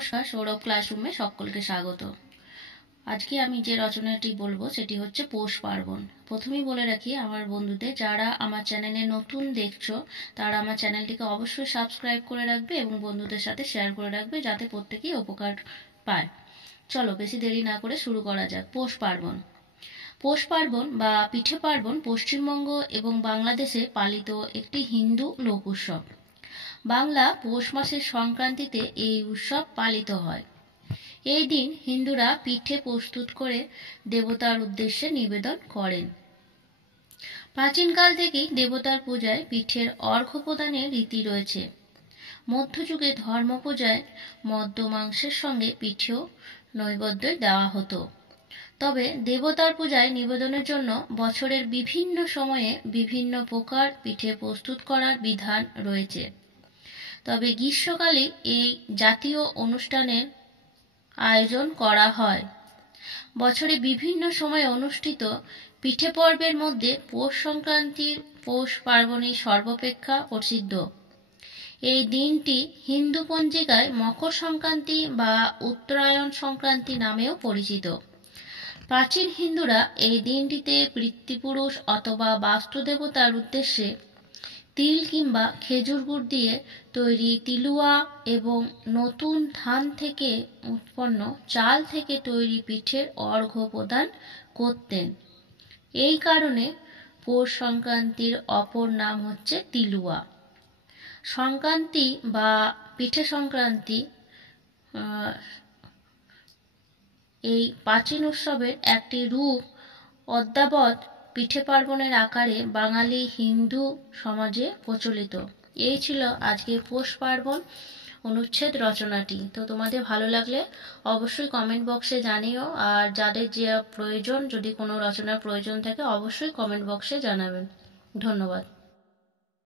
নমস্কার, সৌরভ ক্লাসরুমে সকলকে স্বাগত। আজকে আমি যে রচনাটি বলবো সেটি হচ্ছে পৌষ পার্বণ। প্রথমেই বলে রাখি আমার বন্ধুদের, যারা আমার চ্যানেলে নতুন দেখছো তারা আমার চ্যানেলটিকে অবশ্যই সাবস্ক্রাইব করে রাখবে এবং বন্ধুদের সাথে শেয়ার করে রাখবে, যাতে প্রত্যেকেই উপকার পায়। চলো বেশি দেরি না করে শুরু করা যাক। পৌষ পার্বণ। পৌষ পার্বণ বা পিঠে পার্বণ পশ্চিমবঙ্গ এবং বাংলাদেশে পালিত একটি হিন্দু লোক উৎসব। বাংলা পৌষ মাসের সংক্রান্তিতে এই উৎসব পালিত হয়। এই দিন হিন্দুরা পিঠে প্রস্তুত করে দেবতার উদ্দেশ্যে নিবেদন করেন। প্রাচীনকাল থেকেই দেবতার পূজায় পিঠের অর্ঘ্য প্রদানের রীতি রয়েছে। মধ্যযুগে ধর্ম পূজায় মদ্য মাংসের সঙ্গে পিঠেও নৈবেদ্য দেওয়া হতো। তবে দেবতার পূজায় নিবেদনের জন্য বছরের বিভিন্ন সময়ে বিভিন্ন প্রকার পিঠে প্রস্তুত করার বিধান রয়েছে। তবে গ্রীষ্মকালে এই জাতীয় অনুষ্ঠানের আয়োজন করা হয়। বছরে বিভিন্ন সময়ে অনুষ্ঠিত পিঠে পর্বের মধ্যে পৌষ সংক্রান্তির পৌষ পার্বণই সর্বাপেক্ষা প্রসিদ্ধ। এই দিনটি হিন্দু পঞ্জিকায় মকর সংক্রান্তি বা উত্তরায়ণ সংক্রান্তি নামেও পরিচিত। প্রাচীন হিন্দুরা এই দিনটিতে পিতৃপুরুষ অথবা বাস্তুদেবতার উদ্দেশ্যে তিল কিংবা খেজুর গুড় দিয়ে তৈরি তিলুয়া এবং নতুন ধান থেকে উৎপন্ন চাল থেকে তৈরি পিঠের অর্ঘ্য প্রদান করতেন। এই কারণে পৌষ সংক্রান্তির অপর নাম হচ্ছে তিলুয়া সংক্রান্তি বা পিঠে সংক্রান্তি। এই প্রাচীন উৎসবের একটি রূপ অদ্যাবধ পিঠে পার্বণের আকারে বাঙালি হিন্দু সমাজে প্রচলিত। এই ছিল আজকে পৌষ পার্বণ অনুচ্ছেদ রচনাটি। তো তোমাদের ভালো লাগলে অবশ্যই কমেন্ট বক্সে জানিও, আর যাদের যে প্রয়োজন, যদি কোনো রচনার প্রয়োজন থাকে অবশ্যই কমেন্ট বক্সে জানাবেন। ধন্যবাদ।